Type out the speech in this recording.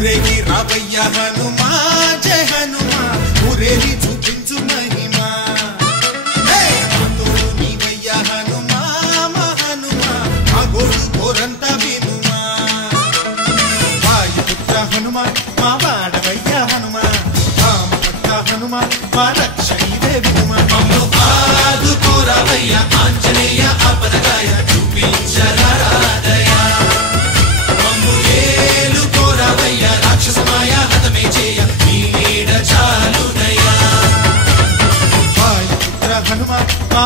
ఊరేగి రావయ్య హనుమా జయ హనుమా ఊరేగి చూపించు మహిమా నీవయ్య హనుమా మా హనుమా మా గోడు కోరంత వినుమా వాయుపుత్ర హనుమా మా వాడవయ్య హనుమా రామభక్త హనుమా మా రక్షణే వినుమా మమ్ము ఆదుకోరావయ్య ఆంజనేయ ఆపదగాయ చూపించరాదయ మమ్ము ఏలుకోరావయ్య రాక్షసమాయ హతమే చేయ నీ నీడ చాలుదయ వాయుపుత్ర హనుమా మా